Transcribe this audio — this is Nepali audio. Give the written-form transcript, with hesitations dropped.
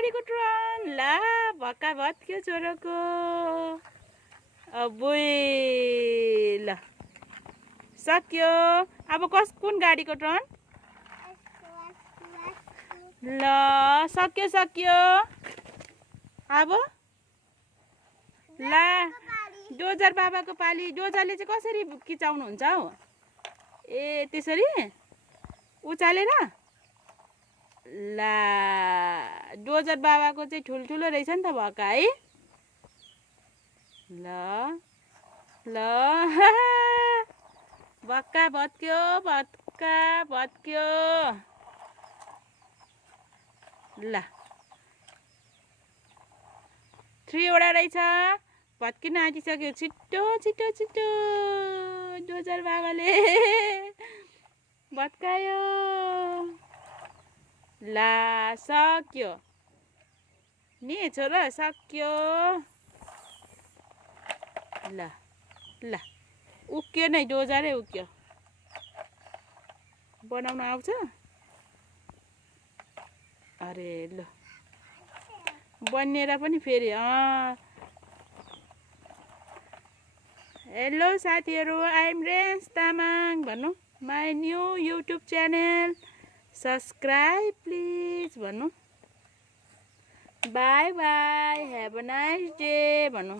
गाडीको टर्न ला भक्का भत्क्यो छोरोको अबुई ल सक्यो अब कुन गाडीको टर्न ल सक्यो अब ला डोजर बाबाको पाली डोजरले चाहिँ कसरी किचाउनुहुन्छ हौ ए त्यसरी उचालेर ला डोजर बाबाको चाहिँ ठुल्ठुलो रहेछ नि त भक्का है ल ल भक्का भत्क्यो ल 3 वटा रहेछ भत्किन आँटिसक्यो छिट्टो डोजर बाबाले भत्कायो ला सक्यो नि छोरा सक्यो ल उक्यो नै डोजरै उक्यो बनाउन आउँछ अरे ल बनिएर पनि फेरि हेलो साथीहरू आई एम रेन्स तामाङ भन्नु my new YouTube channel subscribe please भन्नु bye bye have a nice day भन्नु